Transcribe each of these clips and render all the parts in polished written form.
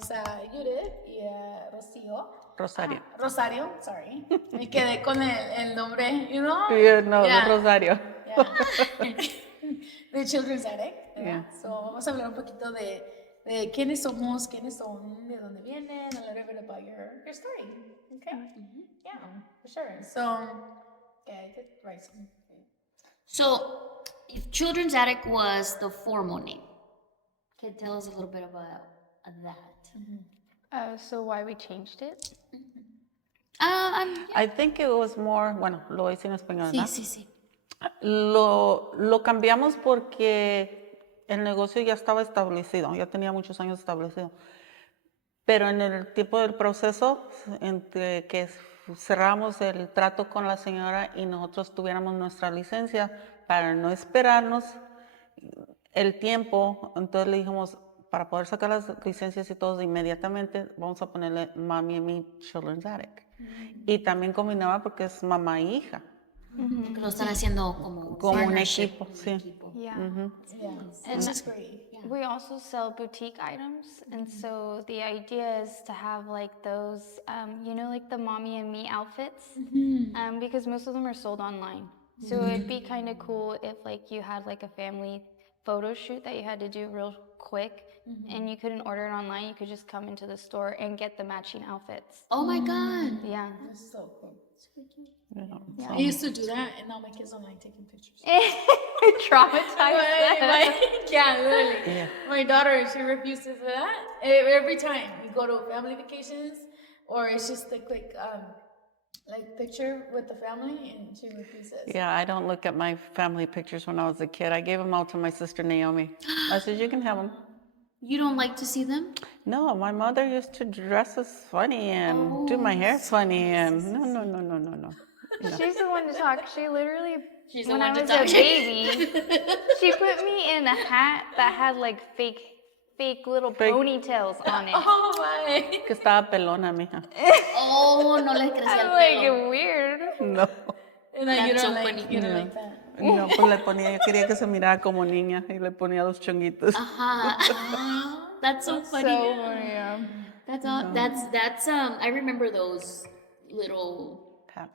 Tenemos a Judith y a Rosario. Rosario, sorry. Me quedé con el nombre, you know? No, Yeah. Rosario. Yeah. De Children's Attic, ¿verdad? Yeah. So, vamos a hablar un poquito de quiénes somos, quiénes son, de dónde vienen, a little bit about your story. Okay? Yeah, for sure. So, yeah, I did write some. So, if Children's Attic was the formal name, can you tell us a little bit about that? So why we changed it? I think it was more, bueno, lo hice en español, ¿verdad? Sí. Lo cambiamos porque el negocio ya estaba establecido, ya tenía muchos años establecido. Pero en el tiempo del proceso, entre que cerramos el trato con la señora y nosotros tuviéramos nuestra licencia, para no esperarnos el tiempo, entonces le dijimos, para poder sacar las licencias y todo inmediatamente, vamos a ponerle Mami and Me Children's Attic. Y también combinaba porque es mamá y hija. Que lo están haciendo como un equipo, sí. Yeah. Yeah, And that's great. we also sell boutique items, and so the idea is to have like those, like the mommy and me outfits, because most of them are sold online. So it'd be kind of cool if like you had like a family photo shoot that you had to do real quick, and you couldn't order it online. You could just come into the store and get the matching outfits. Oh my God. Yeah. That's so cool. Yeah. I used to do that, and now my kids don't like taking pictures. Traumatized. Yeah, literally. Yeah. My daughter, she refuses that. Every time we go to family vacations, or it's just a quick picture with the family, and she refuses. Yeah, I don't look at my family pictures when I was a kid. I gave them all to my sister Naomi. I said, you can have them. You don't like to see them? No, my mother used to dress us funny and do my hair funny, and no. She's the one to talk. She literally, She's the when one I to was talk. a baby, she put me in a hat that had like fake little ponytails on it. Oh my! Que estaba pelona, mija. Oh, no le crecía el I'm like, pelo. weird. No. And then you That's don't so like, funny. you don't like that. No, pues le ponía, yo quería que se mirara como niña y le ponía los chonguitos. Ajá. That's so funny. So funny, yeah. That's I remember those little.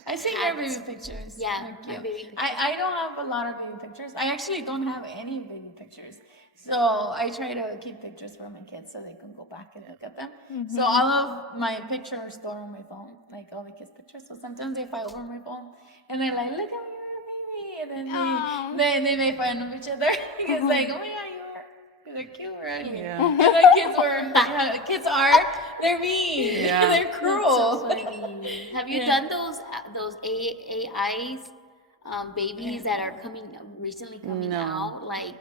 I see your baby pictures. Yeah, They're my cute. baby pictures. I don't have a lot of baby pictures. I actually don't have any baby pictures. So I try to keep pictures for my kids so they can go back and look at them. So all of my pictures are stored on my phone, like all the kids' pictures. So sometimes they file over my phone and they're like, look at me, you're a baby. And then they make fun of each other. It's like, oh my God, they're cute, right? Yeah. And the kids they're mean. Yeah. They're cruel. So funny. Have you done those AIs babies that are recently coming out, like,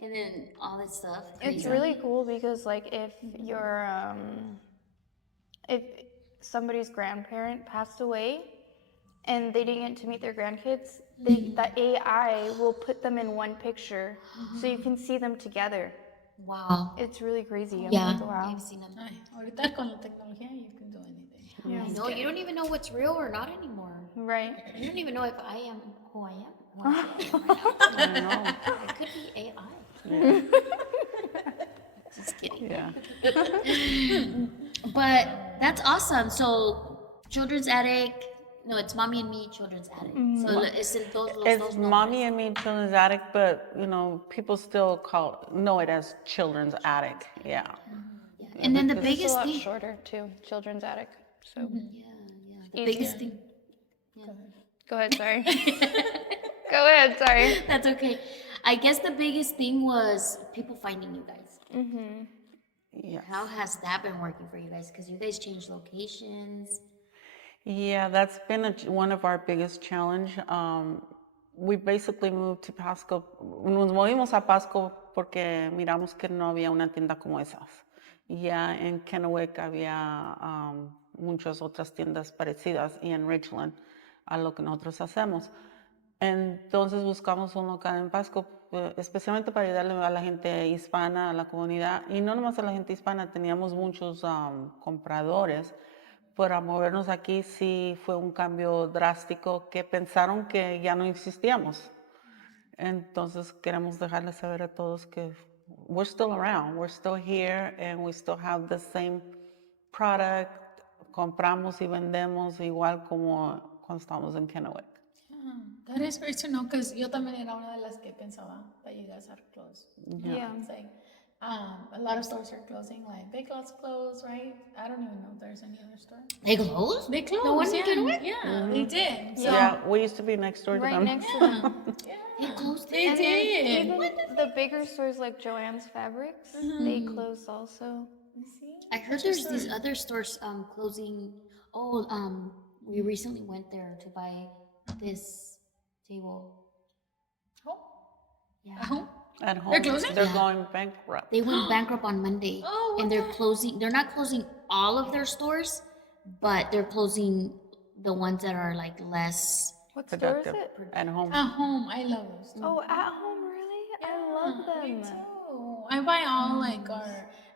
and then all this stuff? It's really cool because like if somebody's grandparent passed away and they didn't get to meet their grandkids, the AI will put them in one picture so you can see them together. Wow. It's really crazy. I'm Yeah, like, wow. I've seen them. Ay, ahorita con la tecnología you can do anything. I know, you don't even know what's real or not anymore. Right. You don't even know if I am who I am. It could be AI. Yeah. Just kidding. Yeah. But that's awesome. So, Children's Attic. No, it's Mommy and Me Children's Attic. So it's It's Mommy and Me Children's Attic, but people still know it as Children's Attic. Yeah. And then the It's a biggest lot thing. shorter too. Children's Attic. So Yeah. The Easier. biggest thing. go ahead. Sorry. Go ahead. Sorry. That's okay. I guess the biggest thing was people finding you guys. Yeah. How has that been working for you guys? Because you guys changed locations. Yeah, that's been one of our biggest challenge. We basically moved to Pasco. Nos movimos a Pasco porque miramos que no había una tienda como esas. Ya en Kennewick había muchas otras tiendas parecidas y en Richland a lo que nosotros hacemos. Entonces buscamos un local en Pasco, especialmente para ayudarle a la gente hispana, a la comunidad. Y no nomás a la gente hispana, teníamos muchos compradores. Para movernos aquí sí fue un cambio drástico que pensaron que ya no existíamos. Entonces queremos dejarles saber a todos que we're still around. We're still here, and we still have the same product. Compramos y vendemos igual como cuando estábamos en Kennewick. That is great to know, because yo también era una de las que pensaba that you guys are closed. Yeah. It's like, a lot of stores are closing, like Big Lots closed, right? I don't even know if there's any other store. They closed? They closed, The one in yeah. Kennewick? Yeah, they did. So, Yeah, we used to be next door to Right them. next to them. They closed They it? did. Even the bigger stores like Joann's Fabrics, they closed also. See? I heard there's these other stores closing. Oh, we recently went there to buy this table. Oh, Yeah. oh. At home, They're closing? They're Yeah. going bankrupt. They went bankrupt on Monday. Oh, and they're closing. They're not closing all of their stores, but they're closing the ones that are like less. What store is Productive. it? At home. At home, I love those. Oh, at home, really? I love Me them. too. I buy all like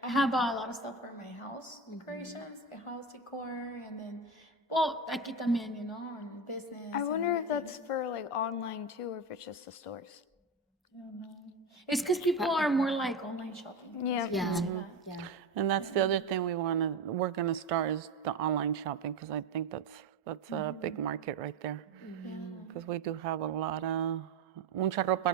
I have bought a lot of stuff for my house decorations, house decor, and then, well, aquí también, you know, and business. I and wonder if everything. that's for like online too, or if it's just the stores. I don't know. It's because people are more like online shopping. Yeah. Yeah. Mm-hmm. Yeah. And that's the other thing we're gonna start is the online shopping, because I think that's a big market right there. Because we do have a lot of mucha ropa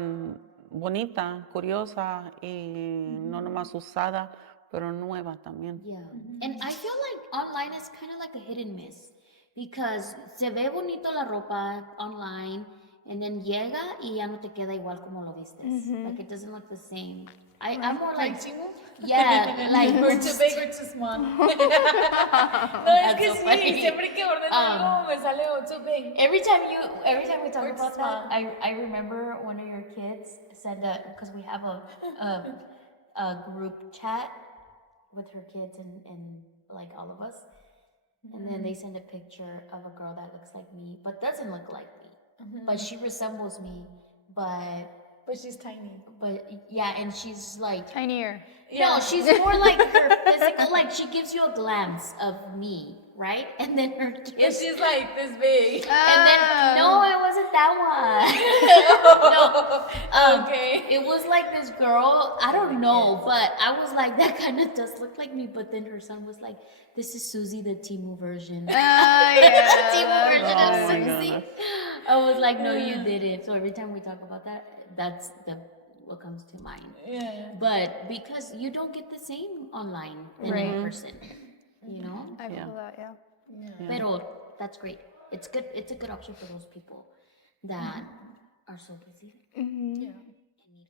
bonita, curiosa y no nomás usada, pero nueva también. Yeah. And I feel like online is kind of like a hit and miss because se ve bonito la ropa online and then llega y ya no te queda igual como lo vistes. Like it doesn't look the same. I'm more like, yeah, like Or too big or too small. No, es que so sí, funny. siempre que ordeno algo me sale too big. Every time we talk Or about it's that, I remember one of your kids said that because we have a group chat with her kids and like all of us, and then they send a picture of a girl that looks like me but doesn't look like me, but she resembles me, But she's tiny. but yeah, and she's like Tinier. no, she's more like her physical, like she gives you a glance of me, right? And then her But kids. she's like this big. And then, no, it wasn't that one. No. Okay. It was like this girl, I don't know, but I was like, that kind of does look like me. But then her son was like, this is Susie, the Timu version. Yeah. Timu version Oh of my Susie. goodness. I was like, no, you didn't. So every time we talk about that, that's what comes to mind. Yeah. But because you don't get the same online than in person, you know? I feel that, yeah. Pero that's great. It's good. It's a good option for those people that are so busy Yeah. and need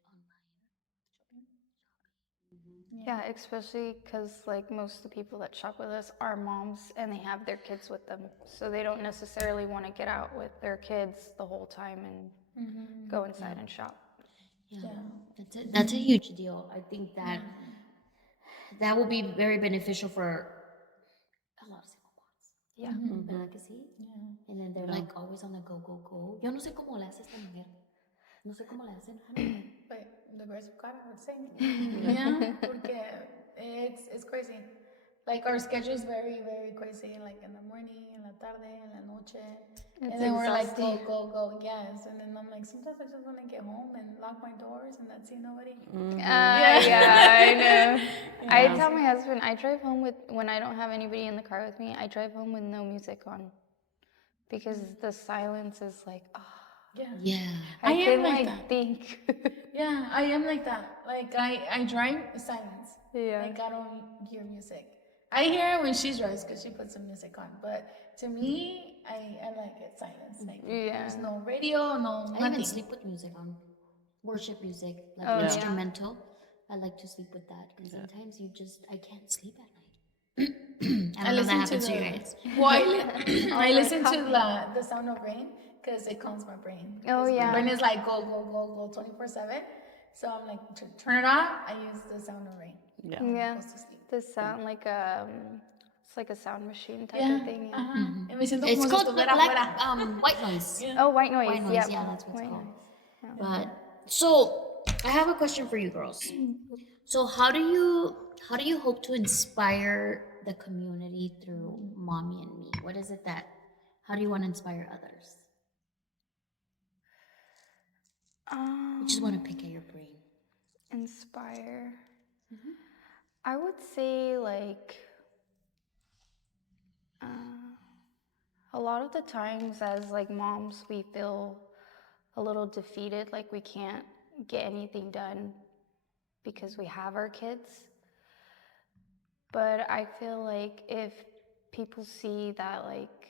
online. Yeah, especially because like most of the people that shop with us are moms and they have their kids with them. So they don't necessarily want to get out with their kids the whole time and go inside and shop. Yeah, that's a huge deal. I think that will be very beneficial for a lot of single moms. Yeah. ¿Verdad que sí? And then they're like always on the go, go, go. Yo no sé cómo le hace esta mujer. No sé cómo le hacen. But the grace of God, I would say. Yeah, porque it's crazy. Like our schedule is very, very crazy. Like in the morning, en la tarde, en la noche. It's And then we're like, exhausting. go, yes. And then I'm like, sometimes I just want to get home and lock my doors and not see nobody. Yeah, I know. I tell my husband, I drive home when I don't have anybody in the car with me, I drive home with no music on. Because the silence is like, Yeah. Yeah. I am can like like that. think. Yeah, I am like that. Like I drive silence. Yeah. Like I don't hear music. I hear it when she drives because she puts some music on. But to me, I like it silence. Like there's no radio, no I nothing. even sleep with music on. Worship music, like Oh, yeah. instrumental. I like to sleep with that. And sometimes I can't sleep at night. I don't know if that happens to you guys. Well, I listen to the sound of rain because it calms my brain. Oh, 'Cause yeah. My brain is like go 24/7. So I'm like to turn it off. I use the sound of rain. Yeah. Yeah. Goes to sleep. The sound like it's like a sound machine type Yeah. of thing. Yeah. Ajá. Y me siento It's como si called estuviera black, afuera. white noise. Oh, white noise. White noise, Yeah, yeah, that's what it's white called. noise. But so I have a question for you girls. So how do you hope to inspire the community through Mommy and Me? What is it that how do you want to inspire others? I just want to pick at your brain. inspire. I would say like a lot of the times as like moms we feel a little defeated, like we can't get anything done because we have our kids. But I feel like if people see that like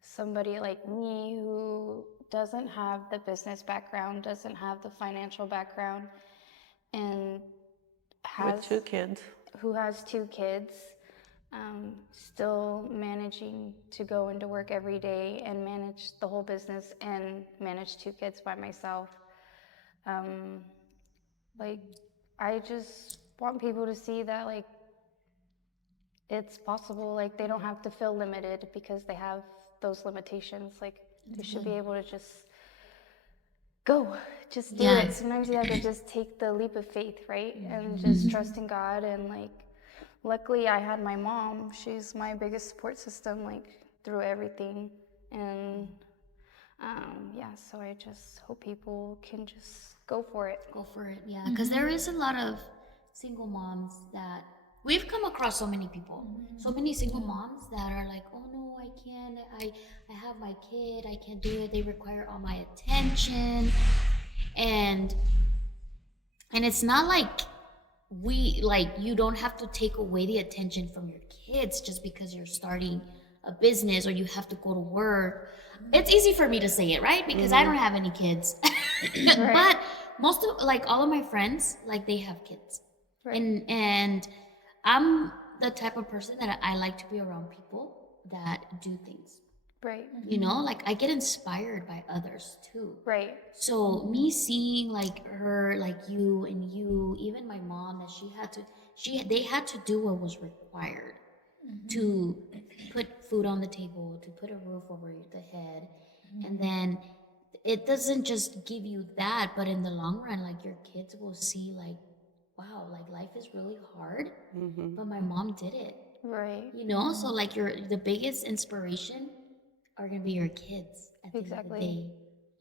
somebody like me who doesn't have the business background, doesn't have the financial background, and With 2 kids. who has 2 kids, still managing to go into work every day and manage the whole business and manage 2 kids by myself. Like, I just want people to see that, like, it's possible. Like, they don't have to feel limited because they have those limitations. Like, they should be able to just go, just do it. Sometimes you have to just take the leap of faith, right? And just trust in God. And like, luckily I had my mom. She's my biggest support system, like through everything. And yeah, so I just hope people can just go for it. Go for it, yeah. Because there is a lot of single moms that we've come across so many people, so many single moms that are like, oh no, I can't, I have my kid, I can't do it, they require all my attention. And it's not like you don't have to take away the attention from your kids just because you're starting a business or you have to go to work. It's easy for me to say it, right? Because I don't have any kids. But most of, like, all of my friends, like, they have kids. And I'm the type of person that I like to be around people that do things. Right. You know, like, I get inspired by others too. Right. So me seeing like her, like you and you, even my mom, that they had to do what was required to put food on the table, to put a roof over the head. And then it doesn't just give you that, but in the long run, like, your kids will see like, wow, like, life is really hard, but my mom did it. Right. You know, so like, the biggest inspiration are gonna be your kids at the end of the day,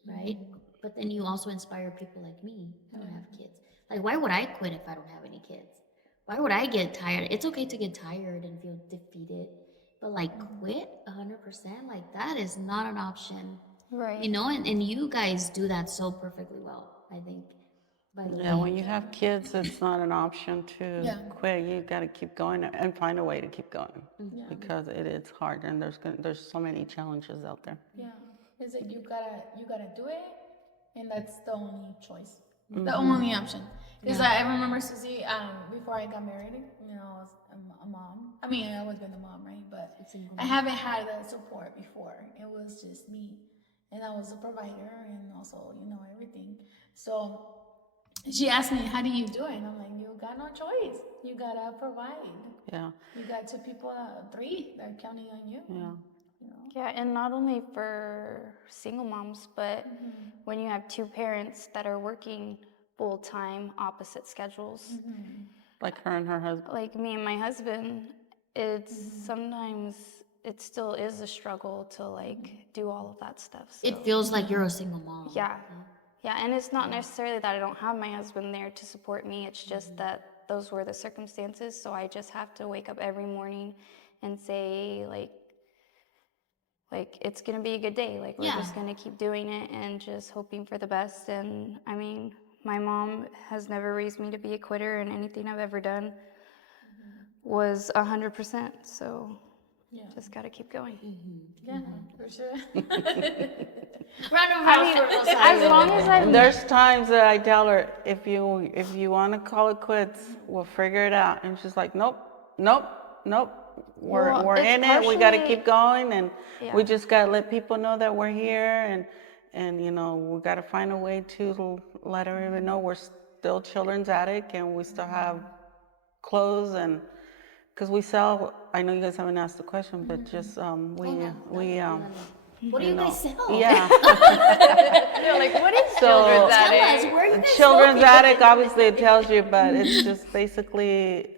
right? But then you also inspire people like me who don't have kids. Like, why would I quit if I don't have any kids? Why would I get tired? It's okay to get tired and feel defeated, but like, quit 100%, like, that is not an option. Right. You know, and you guys do that so perfectly well, I think. By the way. When you have kids, it's not an option to quit. You got to keep going and find a way to keep going because it's hard and there's so many challenges out there. Yeah, it's like you gotta do it, and that's the only choice, the only option. Because I remember, Susie, before I got married, you know, I was a mom. I mean, I always been a mom, right? But I haven't had that support before. It was just me, and I was a provider and also, you know, everything. So she asked me, how do you do it? And I'm like, you got no choice. You gotta provide. Yeah. You got 2 people, 3 that are counting on you. Yeah. You know? Yeah, and not only for single moms, but when you have 2 parents that are working full-time, opposite schedules. Like her and her husband. Like me and my husband, it's sometimes it still is a struggle to like do all of that stuff. So. It feels like you're a single mom. Yeah. Yeah, and it's not necessarily that I don't have my husband there to support me. It's just that those were the circumstances. So I just have to wake up every morning and say, like it's going to be a good day. Like, we're just going to keep doing it and just hoping for the best. And I mean, my mom has never raised me to be a quitter, and anything I've ever done was 100%. So just got to keep going. Yeah, for sure. Round of applause. As long as I'm There's times that I tell her, if you want to call it quits, we'll figure it out. And she's like, nope. We're in it. We got to keep going, and we just got to let people know that we're here, and you know, we got to find a way to let everyone know we're still Children's Attic, and we still have clothes, and because we sell. I know you guys haven't asked the question, but just what do you guys sell? Yeah. They're like, what is Children's Attic? Tell us, where are you guys Children's located? Attic, obviously it tells you, but it's just basically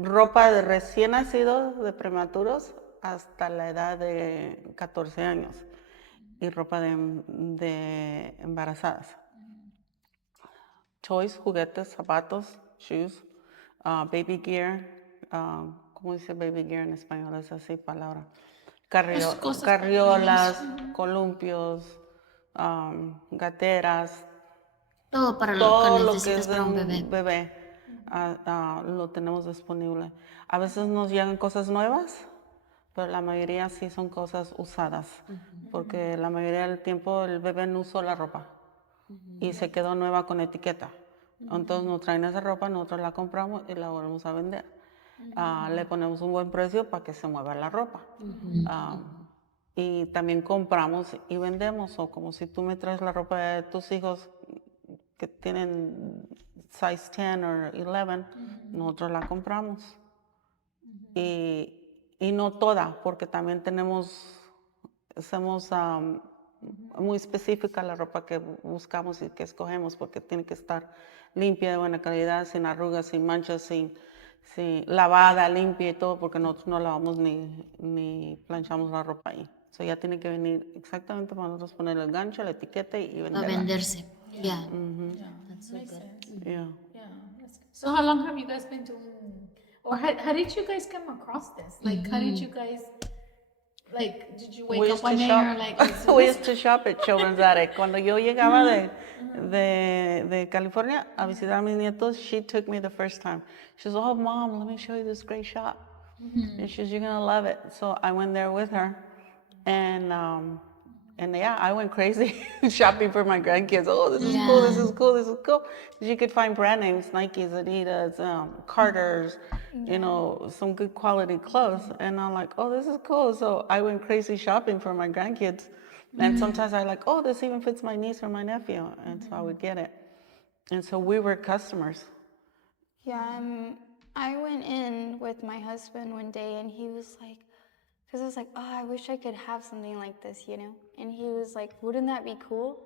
ropa de recién nacidos, de prematuros, hasta la edad de 14 años. Y ropa de embarazadas. toys, juguetes, zapatos, shoes, baby gear. ¿Cómo dice baby gear en español? Es así palabra. Cosas Carriolas, columpios, gateras, Todo para lo que todo lo que necesitas es de para un un bebé. bebé lo tenemos disponible. A veces nos llegan cosas nuevas, pero la mayoría sí son cosas usadas, porque la mayoría del tiempo el bebé no usó la ropa y se quedó nueva con etiqueta. Entonces nos traen esa ropa, nosotros la compramos y la volvemos a vender. Le ponemos un buen precio para que se mueva la ropa. Y también compramos y vendemos, o como si tú me traes la ropa de tus hijos que tienen size 10 o 11, nosotros la compramos. Y no toda, porque también somos muy específica la ropa que buscamos y que escogemos, porque tiene que estar limpia, de buena calidad, sin arrugas, sin manchas, sin lavada, limpia y todo, porque nosotros no lavamos ni planchamos la ropa ahí. So ya tiene que venir exactamente para nosotros poner el gancho, la etiqueta y Para venderla. venderse. Yeah. Yeah, That's so makes good. sense. Yeah. Yeah, that's good. So how long have you guys been doing, or how did you guys come across this? Like, how did you guys, like, did you wake up one day and you're like, let's do We this? used to shop at Children's Attic. Cuando yo llegaba de California a visitar a mis nietos, she took me the first time. She says, oh, Mom, let me show you this great shop. And she says, you're going to love it. So I went there with her. And yeah, I went crazy shopping for my grandkids. Oh, this is cool, this is cool, this is cool. You could find brand names, Nikes, Adidas, Carter's, you know, some good quality clothes. And I'm like, oh, this is cool. So I went crazy shopping for my grandkids. And sometimes I like, oh, this even fits my niece or my nephew. And so I would get it. And so we were customers. Yeah, I went in with my husband one day and he was like, because I was like, oh, I wish I could have something like this, you know? And he was like, wouldn't that be cool?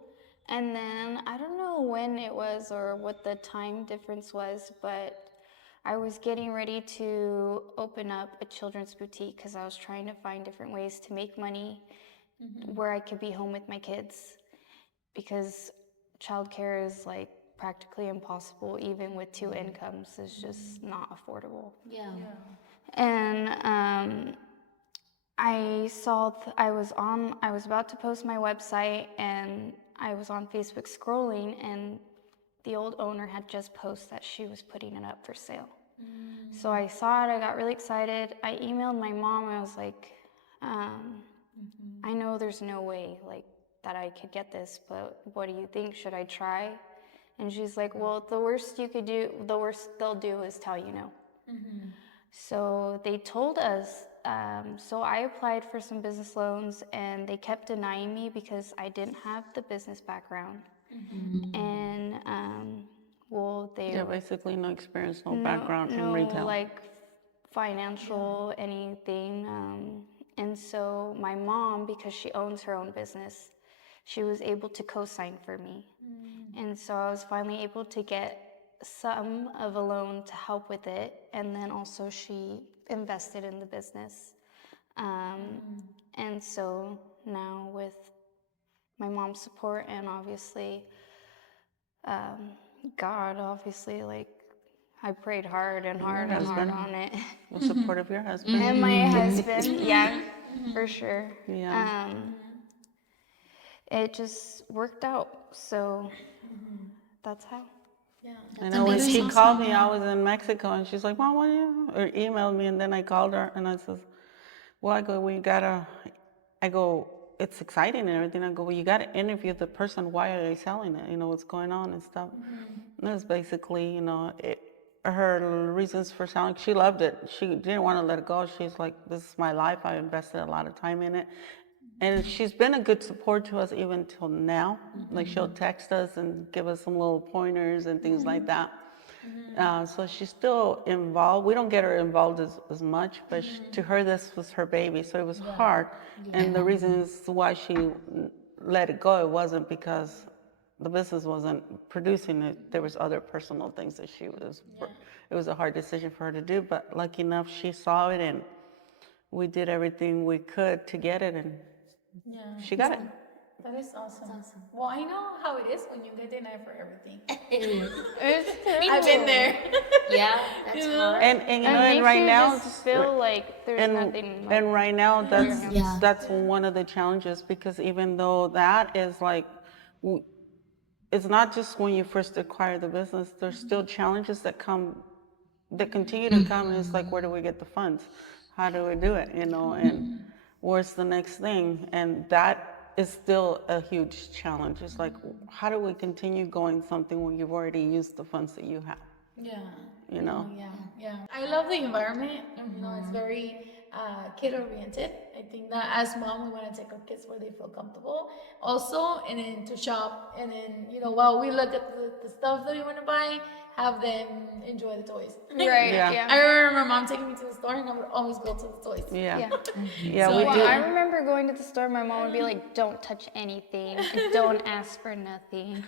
And then I don't know when it was or what the time difference was, but I was getting ready to open up a children's boutique because I was trying to find different ways to make money where I could be home with my kids, because childcare is like practically impossible, even with two incomes. It's just not affordable. Yeah. And I saw, I was about to post my website and I was on Facebook scrolling and the old owner had just posted that she was putting it up for sale. So I saw it, I got really excited. I emailed my mom and I was like, I know there's no way like that I could get this, but what do you think? Should I try? And she's like, well, the worst they'll do is tell you no. So they told us, so I applied for some business loans and they kept denying me because I didn't have the business background. And well, they Yeah, basically no experience, no background in retail. Like financial anything. And so my mom, because she owns her own business, she was able to co-sign for me. And so I was finally able to get some of a loan to help with it. And then also she invested in the business. And so now with my mom's support and obviously God, obviously, like I prayed hard and hard and hard on it. The support of your husband. And my husband, yeah, for sure. Yeah. It just worked out. So that's how. Yeah. I know when she called me, I was in Mexico, and she's like, Mom, what are you? Or emailed me, and then I called her, and I says, well, I go, it's exciting and everything. I go, well, you got to interview the person. Why are they selling it? You know, what's going on and stuff. And it was basically, you know, her reasons for selling. She loved it. She didn't want to let it go. She's like, this is my life. I invested a lot of time in it. And she's been a good support to us even till now. Like she'll text us and give us some little pointers and things like that. So she's still involved. We don't get her involved as much, but to her, this was her baby. So it was hard. And the reasons why she let it go, it wasn't because the business wasn't producing it. There was other personal things that it was a hard decision for her to do. But lucky enough, she saw it and we did everything we could to get it and she got it. That is awesome. That's awesome. Well, I know how it is when you get denied for everything. It's I've been there. Yeah, that's hard. And you know, It and makes right you now, just feel like there's nothing. Like, and right now, Yeah. that's one of the challenges, because even though that is like, it's not just when you first acquire the business. There's still challenges that continue to come, and it's like, where do we get the funds? How do we do it? You know, and where's the next thing? And that is still a huge challenge. It's like, how do we continue going something when you've already used the funds that you have? Yeah. You know? Yeah. I love the environment. You know, it's very kid oriented. I think that as mom, we want to take our kids where they feel comfortable. Also, and then to shop, and then while we look at the stuff that we want to buy, have them enjoy the toys. right? Yeah. Yeah. I remember my mom taking me to the store, and I would always go to the toys. Yeah. Yeah. So, we Well, do. I remember going to the store. My mom would be like, "Don't touch anything. Don't ask for nothing."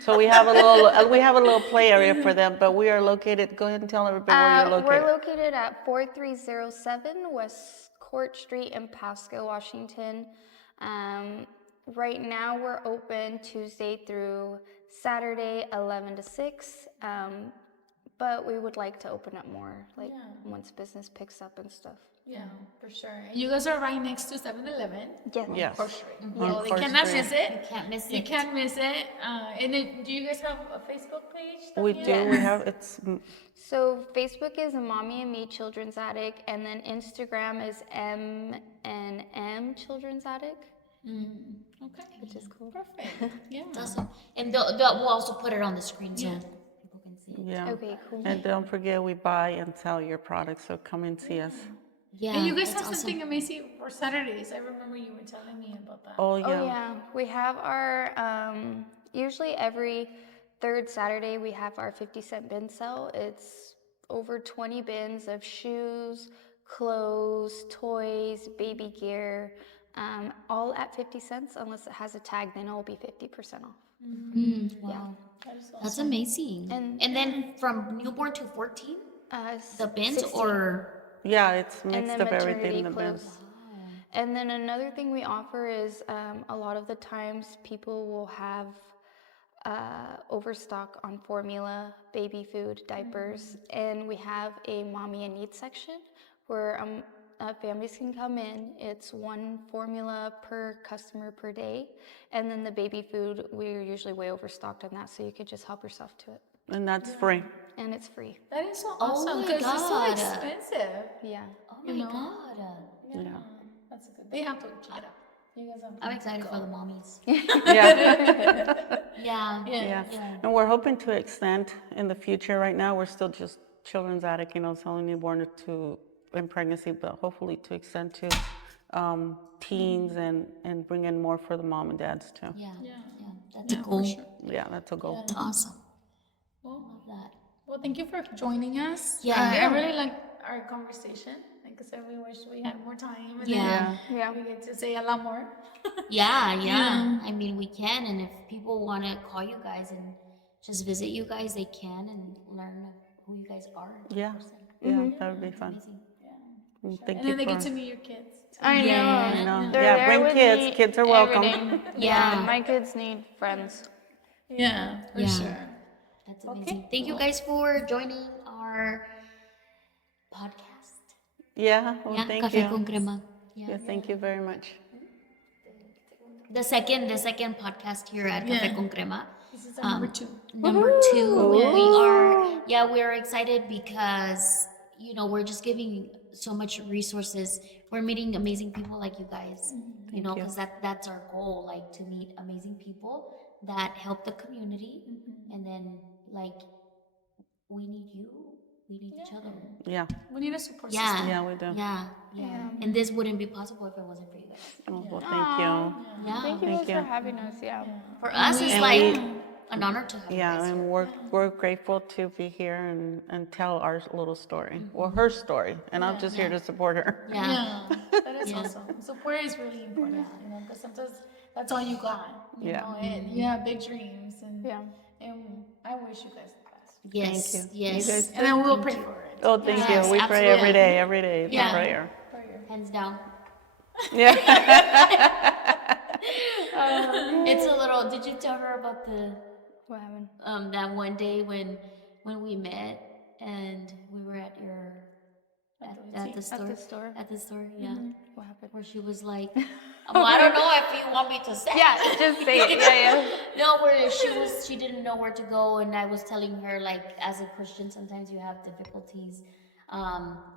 So we have a little play area for them, but we are located. Go ahead and tell everybody where you're located. We're located at 4307 West Court Street in Pasco, Washington. Right now we're open Tuesday through Saturday, 11 to 6. But we would like to open up more, like once business picks up and stuff. Yeah, for sure. And you guys are right next to 7-Eleven. Yes. For sure. On So they Fourth cannot Street. miss it. You can't miss it. You can't miss it. And then, do you guys have a Facebook page? We do. We have So Facebook is Mommy and Me Children's Attic, and then Instagram is M&M Children's Attic. Okay. Which is cool. Perfect. Yeah. That's awesome. And we'll also put it on the screen so people can see it. Yeah. Okay, cool. And don't forget, we buy and sell your products, so come and see us. Yeah. And you guys that's have awesome. something amazing for Saturdays. I remember you were telling me about that. Oh Oh yeah. yeah, we have our usually every third Saturday we have our 50-cent bin sale. It's over 20 bins of shoes, clothes, toys, baby gear, all at 50 cents. Unless it has a tag, then it will be 50% off. Wow. That is awesome. That's amazing. And then from newborn to 14, the bins 16. or Yeah, it's And mixed then of everything maternity in the clothes. bins. And then another thing we offer is a lot of the times people will have overstock on formula, baby food, diapers, and we have a mommy in need section where families can come in. It's one formula per customer per day, and then the baby food, we're usually way overstocked on that, so you could just help yourself to it, And that's free. and it's free. That is so Oh awesome my because it's so God. expensive. Yeah. oh my god. Yeah. That's a good. They have to check it out. You guys have to I'm excited go. for the mommies. Yeah. Yeah. Yeah. And we're hoping to extend in the future. Right now, we're still just children's attic, selling newborn to in pregnancy, but hopefully to extend to teens and bring in more for the mom and dads too. Yeah. That's a goal. Yeah, that's a goal. That's awesome. Well, Love that. well, thank you for joining us. Yeah. I really like our conversation. Like I said, we wish we had more time. And Yeah. Yeah. then we get to say a lot more. Yeah. I mean, we can, and if people want to call you guys and just visit you guys, they can and learn who you guys are. in Yeah. person. Yeah, that would be fun. Amazing. And thank And you then they for. get to meet your kids. I know. Yeah. No. They're Yeah, there bring with kids. me Kids are every welcome. day. Yeah. My kids need friends. Yeah, for Yeah. sure. That's amazing. Thank you guys for joining our podcast. Yeah, well, thank Café you. con Crema. Yeah, thank you very much. The second podcast here at Café con Crema. This is number 2. Number 2, we are excited because we're just giving so much resources. We're meeting amazing people like you guys, because that's our goal, like to meet amazing people that help the community, and then we need you, we need each other. Yeah, We need a support Yeah, system. yeah, we do. yeah, and this wouldn't be possible if it wasn't for you guys. Oh, well, thank you. Yeah, Thank you Thank guys you. for having us. Yeah. for us it's And like we- an honor to have you Yeah, guys. and we're grateful to be here and tell our little story, well, her story, and I'm just here to support her. Yeah. That is awesome. Support is really important, because sometimes that's all you got, you Yeah. know, and you have big dreams, and Yeah. and I wish you guys the best. Yes, Thank you. yes. You guys- And then we'll pray for it. Oh, thank Yes, you. We pray absolutely. every day. It's Yeah. a prayer. Prayer. Hands down. Yeah. It's a little. Did you tell her about the What happened? that one day when we met and we were at your at the store? At the store. At the store, yeah. What happened? Where she was like, well, I don't know if you want me to say. Yeah, just say it. Yeah. No, where she didn't know where to go, and I was telling her, like, as a Christian, sometimes you have difficulties,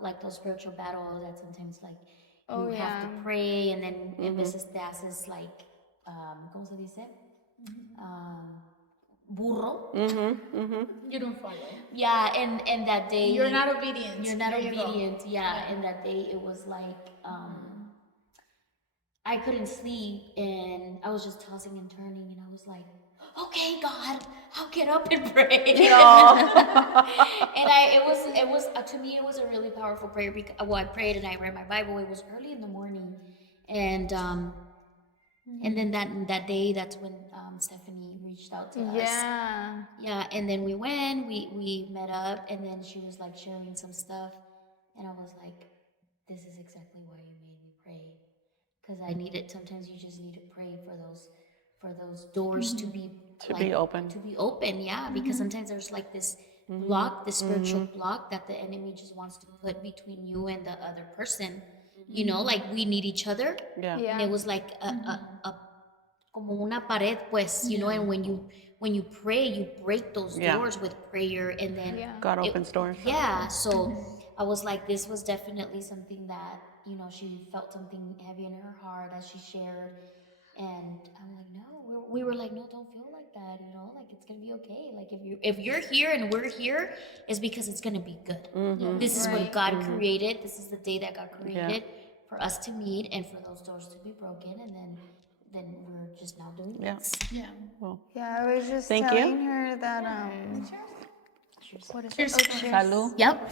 like those spiritual battles that sometimes, like, you have to pray, and then Mrs. Das is like, ¿cómo se dice? Burro. You don't follow. Yeah, and that day You're not obedient. You're not There you go. obedient. Yeah, and that day it was like I couldn't sleep, and I was just tossing and turning, and I was like, okay, God, I'll get up and pray. And it was to me it was a really powerful prayer because I prayed and I read my Bible. It was early in the morning, and then that day, that's when Stephanie reached out to us. Yeah, and then we went, we met up, and then she was like sharing some stuff, and I was like, this is exactly why you made me pray, because I needed. Sometimes you just need to pray for those doors to be open. To be open, yeah, because sometimes there's like this block, this spiritual block that the enemy just wants to put between you and the other person. You know, like we need each other. Yeah. And it was like a como una pared, pues, you know, and when you pray, you break those doors with prayer, and then God opens doors. Yeah, so I was like, this was definitely something that, you know, she felt something heavy in her heart as she shared, and I'm like, no, we were like, no, don't feel like that, you know, like it's gonna be okay. Like if you're here and we're here, it's because it's gonna be good. This is what God created. This is the day that God created for us to meet and for those doors to be broken, and then we're just now doing this. Yeah. Well, Yeah, I was just Thank telling you. her that What is it? Oh, cheers. salud. Yep.